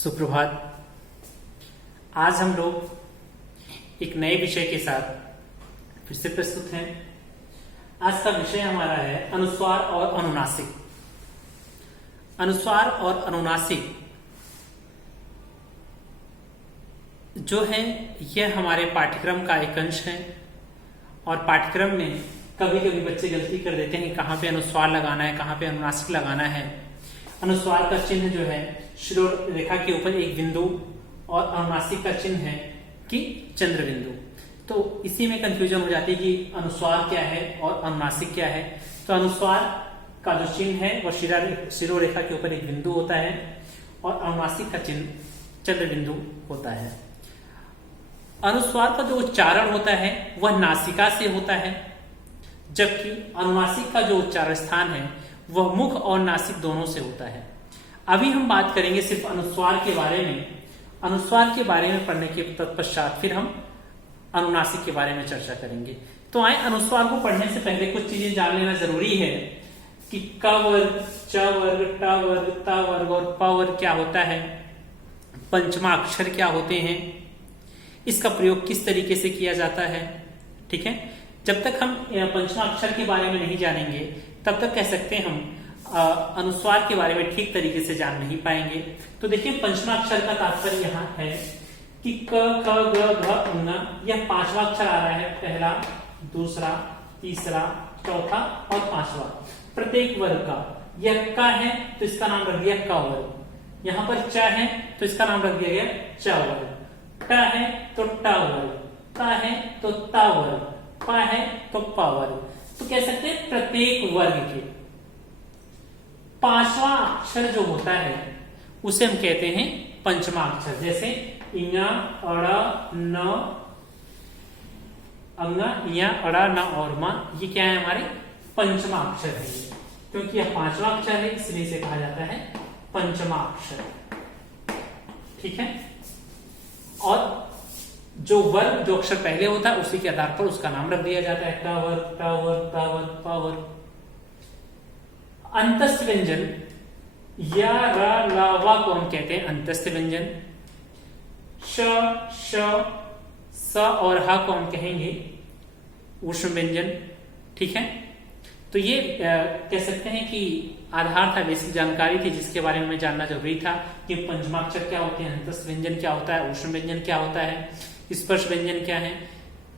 सुप्रभात। आज हम लोग एक नए विषय के साथ फिर से प्रस्तुत हैं। आज का विषय हमारा है अनुस्वार और अनुनासिक। अनुस्वार और अनुनासिक जो है यह हमारे पाठ्यक्रम का एक अंश है और पाठ्यक्रम में कभी कभी बच्चे गलती कर देते हैं कहाँ पे अनुस्वार लगाना है, कहाँ पे अनुनासिक लगाना है। अनुस्वार का चिन्ह जो है शिरोर रेखा के ऊपर एक बिंदु और अनुनासिक का चिन्ह है कि चंद्र बिंदु। तो इसी में कंफ्यूजन हो जाती है कि अनुस्वार क्या है और अनुनासिक क्या है। तो अनुस्वार का जो चिन्ह है वह शिरोर रेखा के ऊपर एक बिंदु होता है और अनुनासिक का चिन्ह चंद्र बिंदु होता है। अनुस्वार का जो उच्चारण होता है वह नासिका से होता है, जबकि अनुनासिक का जो उच्चारण स्थान है वह मुख और नासिक दोनों से होता है। अभी हम बात करेंगे सिर्फ अनुस्वार के बारे में। अनुस्वार के बारे में पढ़ने के तत्पश्चात फिर हम अनुनासिक के बारे में चर्चा करेंगे। तो आए अनुस्वार को पढ़ने से पहले कुछ चीजें जान लेना जरूरी है कि क वर्ग, च वर्ग, ट वर्ग, त वर्ग और प वर्ग क्या होता है, पंचमा अक्षर क्या होते हैं, इसका प्रयोग किस तरीके से किया जाता है। ठीक है, जब तक हम पंचमा अक्षर के बारे में नहीं जानेंगे तब तक कह सकते हैं हम अनुस्वार के बारे में ठीक तरीके से जान नहीं पाएंगे। तो देखिए पंचमा अक्षर का तात्पर्य यहाँ है कि क, ख, ग, घ, ङ, यह पांचवा अक्षर आ रहा है। पहला, दूसरा, तीसरा, चौथा और पांचवा। प्रत्येक वर्ग का यह क है तो इसका नाम रख दिया क वर्ग, यहाँ पर च है तो इसका नाम रख दिया गया च वर्ग, ट है तो ट वर्ग, त है तो त वर्ग, प है तो प वर्ग। तो कह सकते हैं प्रत्येक वर्ग के पांचवा अक्षर जो होता है उसे हम कहते हैं पंचमा अक्षर। जैसे इया, अड़ा, न, अंगा, इया, अड़ा, न और मा, ये क्या है हमारे पंचमा अक्षर है। क्योंकि यह पांचवा अक्षर है इसलिए इसे कहा जाता है पंचमा अक्षर। ठीक है, और जो वर्ग जो अक्षर पहले होता है उसी के आधार पर उसका नाम रख दिया जाता है। क वर्ग, ट वर्ग, त वर्ग, प वर्ग। अंतस्थ व्यंजन या, र, ल, व को हम कहते हैं अंतस्थ व्यंजन। श, श, स और ह को हम कहेंगे ऊष्म व्यंजन। ठीक है, तो ये कह सकते हैं कि आधार था, बेसिक जानकारी थी जिसके बारे में हमें जानना जरूरी था कि पंचमाक्षर क्या होते हैं, अंतस्थ व्यंजन क्या होता है, ऊष्म व्यंजन क्या होता है, स्पर्श व्यंजन क्या है।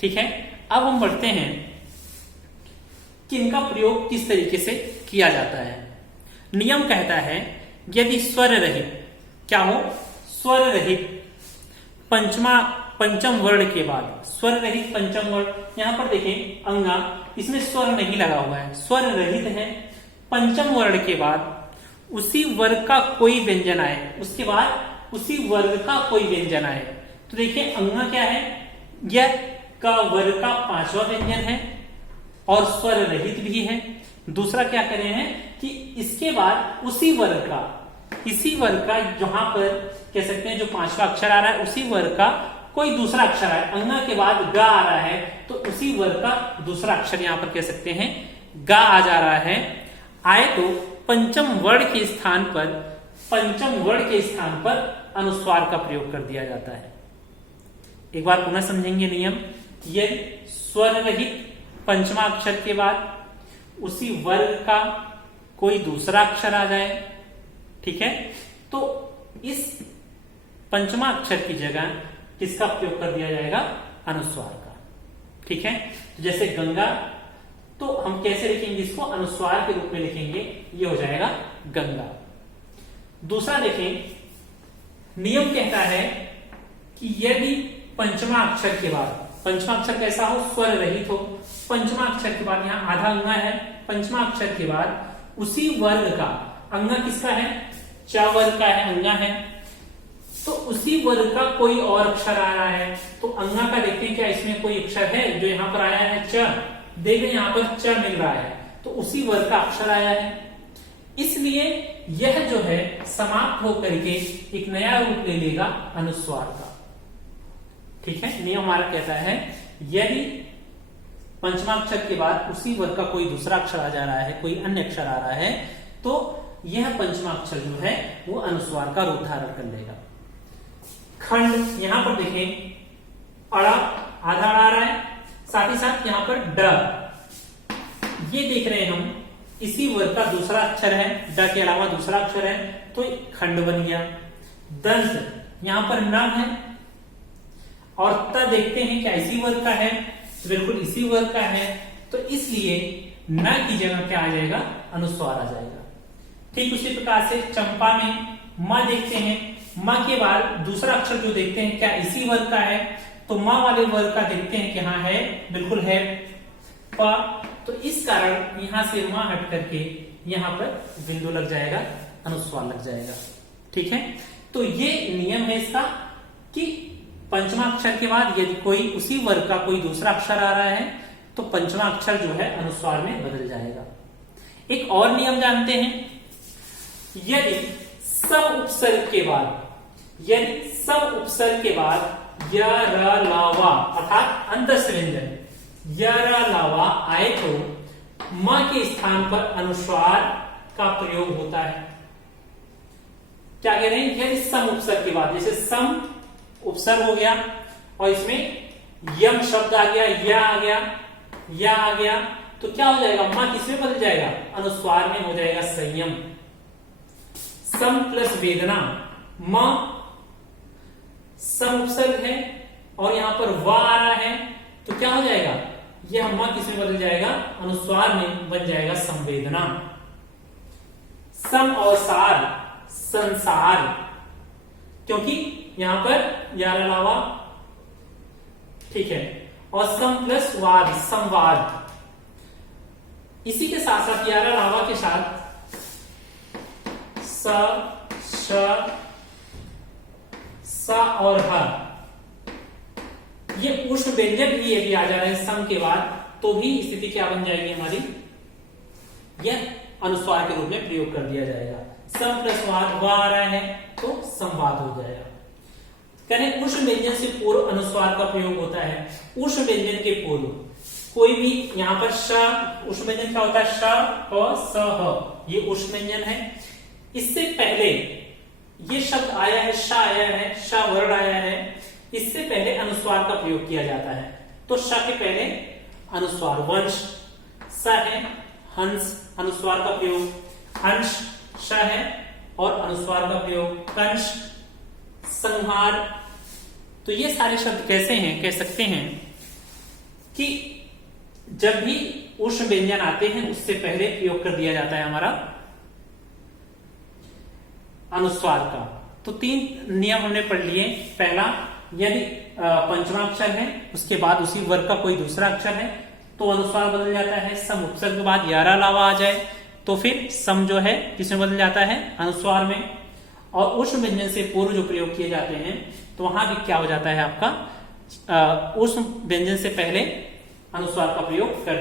ठीक है, अब हम बढ़ते हैं कि इनका प्रयोग किस तरीके से किया जाता है। नियम कहता है यदि स्वर रहित क्या हो, स्वर रहित पंचम वर्ण के बाद, स्वर रहित पंचम वर्ण, यहां पर देखें अंगा, इसमें स्वर नहीं लगा हुआ है, स्वर रहित है। पंचम वर्ण के बाद उसी वर्ग का कोई व्यंजन आए, उसके बाद उसी वर्ग का कोई व्यंजन आए। तो देखिए अंगा क्या है, यह का वर्ग का पांचवा व्यंजन है और स्वर रहित भी है। दूसरा क्या कर रहे हैं कि इसके बाद उसी वर्ग का, इसी वर्ग का जहां पर कह सकते हैं जो पांचवा अक्षर आ रहा है उसी वर्ग का कोई दूसरा अक्षर है। अंगा के बाद ग आ रहा है तो उसी वर्ग का दूसरा अक्षर यहां पर कह सकते हैं ग आ जा रहा है। आए तो पंचम वर्ण के स्थान पर, पंचम वर्ण के स्थान पर अनुस्वार का प्रयोग कर दिया जाता है। एक बार पुनः समझेंगे नियम। यदि स्वर रहित पंचमा अक्षर के बाद उसी वर्ग का कोई दूसरा अक्षर आ जाए, ठीक है, तो इस पंचमा अक्षर की जगह किसका प्रयोग कर दिया जाएगा, अनुस्वार का। ठीक है, तो जैसे गंगा, तो हम कैसे लिखेंगे इसको, अनुस्वार के रूप में लिखेंगे, ये हो जाएगा गंगा। दूसरा देखें, नियम कहता है कि यदि पंचमा अक्षर के बाद, पंचमा अक्षर कैसा हो, स्वर रहित हो, पंचमा अक्षर के बाद यहां आधा अंगा है, पंचमा अक्षर के बाद उसी वर्ग का, अंगा किसका है, च वर्ग का है, अंगा है, तो उसी वर्ग का कोई और अक्षर आ रहा है। तो अंगा का देखते हैं क्या इसमें कोई अक्षर है जो यहां पर आया है, च, देखें यहां पर च मिल रहा है तो उसी वर्ग का अक्षर आया है। इसलिए यह जो है समाप्त होकर के एक नया रूप ले लेगा अनुस्वार का। ठीक है, नियम हमारा कहता है यदि पंचमाक्षर के बाद उसी वर्ग का कोई दूसरा अक्षर आ जा रहा है, कोई अन्य अक्षर आ रहा है, तो यह पंचमाक्षर जो है वो अनुस्वार का रूप धारण कर लेगा। खंड, यहां पर देखें अड़ा, आधा अड़ा आ रहा है, साथ ही साथ यहां पर ड, ये देख रहे हैं हम, इसी वर्ग का दूसरा अक्षर है, ड के अलावा दूसरा अक्षर है, तो खंड बन गया। दंत, यहां पर न है, और त देखते हैं क्या इसी वर्ग का है, बिल्कुल इसी वर्ग का है, तो इसलिए न की जगह क्या आ जाएगा, अनुस्वार आ जाएगा। ठीक उसी प्रकार से चंपा में मां देखते हैं, मां के बाद दूसरा अक्षर जो देखते हैं क्या इसी वर्ग का है, तो मां वाले वर्ग का देखते हैं कि हाँ है, बिल्कुल है प, तो इस कारण यहां से मां हट करके यहां पर बिंदु लग जाएगा, अनुस्वार लग जाएगा। ठीक है, तो ये नियम है इसका कि पंचमा अक्षर के बाद यदि कोई उसी वर्ग का कोई दूसरा अक्षर आ रहा है तो पंचमा अक्षर जो है अनुस्वार में बदल जाएगा। एक और नियम जानते हैं, यदि सब उपसर्ग के बाद य र ल व अर्थात अंतस्थ व्यंजन य र ल व आए तो म के स्थान पर अनुस्वार का प्रयोग होता है। क्या कह रहे हैं, यदि सम उपसर्ग के बाद, जैसे सम उपसर्ग हो गया और इसमें यम शब्द आ गया, या आ गया, तो क्या हो जाएगा, मां किसमें बदल जाएगा, अनुस्वार में हो जाएगा संयम। सम प्लस वेदना, मां सम उपसर्ग है और यहां पर वा आ रहा है, तो क्या हो जाएगा, यह मां किसमें बदल जाएगा, अनुस्वार में बन जाएगा संवेदना। सम और सार, संसार, क्योंकि यहां पर यार अलावा, ठीक है, और सम प्लस वाद, संवाद। इसी के साथ साथ यार अलावा के साथ स, श, सा और ह, ये उष्ण व्यंजन भी यदि आ जा रहे हैं सम के बाद, तो भी स्थिति क्या बन जाएगी हमारी, यह अनुस्वार के रूप में प्रयोग कर दिया जाएगा। सम प्लस वाद आ रहा है तो संवाद हो जाएगा। कहें उष्ण व्यंजन से पूर्व अनुस्वार का प्रयोग होता है। उष्ण व्यंजन के पूर्व कोई भी, यहां पर श, उष्ण व्यंजन क्या होता है, श और स, ह, ये उष्ण व्यंजन है। इससे पहले ये शब्द आया है, श आया है, श वर्ण आया है, इससे पहले अनुस्वार का प्रयोग किया जाता है। तो श के पहले अनुस्वार वंश, स है हंस, अनुस्वार का प्रयोग, अंश श है और अनुस्वार का प्रयोग, कंश, संहार। तो ये सारे शब्द कैसे हैं, कह सकते हैं कि जब भी उष्ण व्यंजन आते हैं उससे पहले प्रयोग कर दिया जाता है हमारा अनुस्वार का। तो 3 नियम हमने पढ़ लिए। पहला, यदि पंचमा अक्षर है उसके बाद उसी वर्ग का कोई दूसरा अक्षर है तो अनुस्वार बदल जाता है। सम उपसर्ग के बाद यारा लावा आ जाए तो फिर सम जो है किसमें बदल जाता है, अनुस्वार में। और उष्ण व्यंजन से पूर्व जो प्रयोग किए जाते हैं तो वहां भी क्या हो जाता है आपका, उष्ण व्यंजन से पहले अनुस्वार का प्रयोग कर